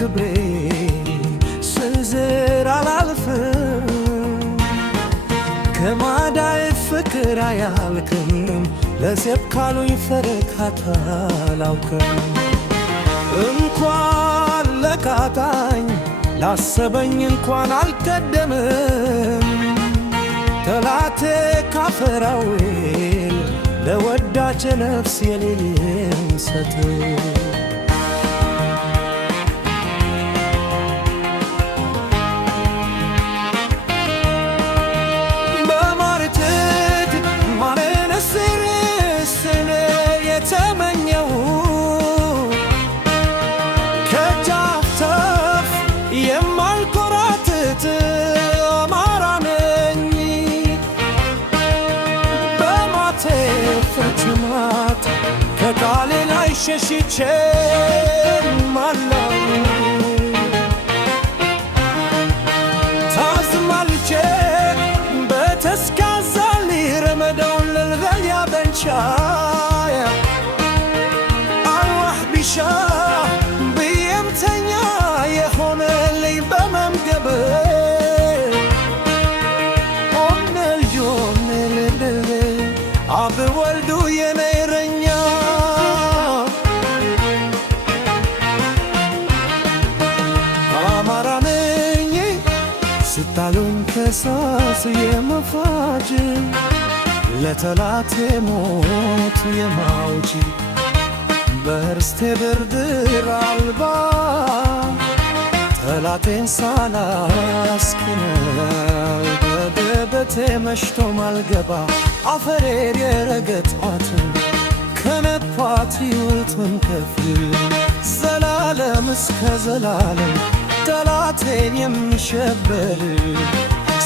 ክብሬ ስንዝር አላልፍም ከማዳይ ፍቅር አያልቅም ለሴብ ካሉኝ ፈረካታ አላውቅም እንኳን ለቃጣኝ ላሰበኝ እንኳን አልቀደምም ጠላቴ ካፈራዊል ለወዳጅ ነፍስ የሌለም ሰት በማርትት ማነስርስን የተመኘው ከጃፍተፍ የማልኮራትት አማራ ነኝ በማቴ ፈትማት ከቃሌ ላይ ሸሽቼ ማለው ታዝማልቼ በተስካዛል ረመዳውን ልልበያ በንቻያ አላህ ቢሻ ብየምተኛ የሆነልኝ በመምገብ አብ ወልዱ የነይረኛ አማራ ነኝ ስታሉኝ ከሳስ የመፋጅ ለጠላቴ ሞት የማውጪ በርስቴ ብርድር አልባ ጠላቴን ሳላስክነው በደበቴ መሽቶ ማልገባ አፈሬር የረገጧት ከነኳት ሕይወቱን ከፍል ዘላለም እስከ ዘላለም ጠላቴን የሚሸበል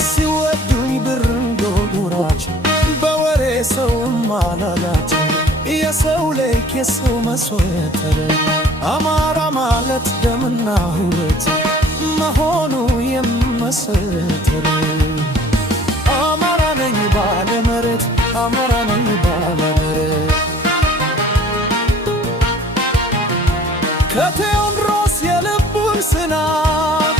ሲወዱኝ ብር እንደጉራቸው በወሬ ሰው ማላላቸው የሰው ልክ የሰው መስወተር አማራ ማለት ደምና ሁለት መሆኑ የመሰተር አማራ ነኝ ባለ መሬት አማራ ነኝ ባለ መሬት ከቴዎድሮስ የልቡን ስናት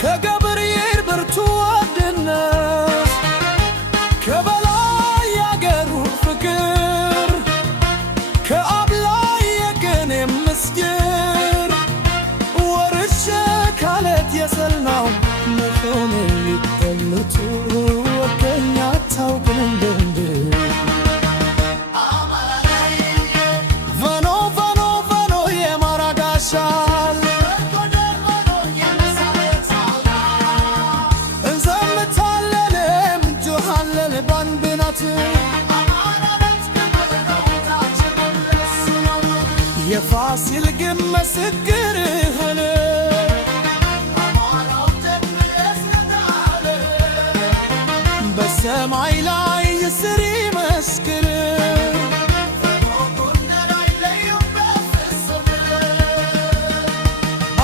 ከገብርኤል ብርቱ ወድነት ከበላይ ያገሩን ፍቅር ከአብላይ የቅኔ ምስጢር ወርሼ ካለት የሰልናው መሆን ሊጠልቱ ወገኛ ታውቅን እንደንድ ቫኖ ቫኖ ቫኖ የማራ ጋሻል እንዘምታለን ምንጮሃለን ባንብናት የፋሲል ግን ምስክር ሆነ በሰማይ ላይ ይስሪ መስክር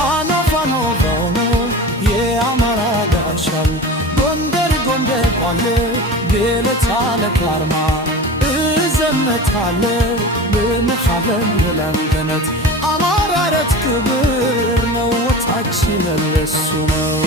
አኖፋኖ ቫኖ የአማራ ጋሻል ጎንደር ጎንደር ቋለ ቤለታለ ካርማ እዘመታለ በመሐለም ለምገነት አማራ ረት ክብር ነው ወታችን ለሱ ነው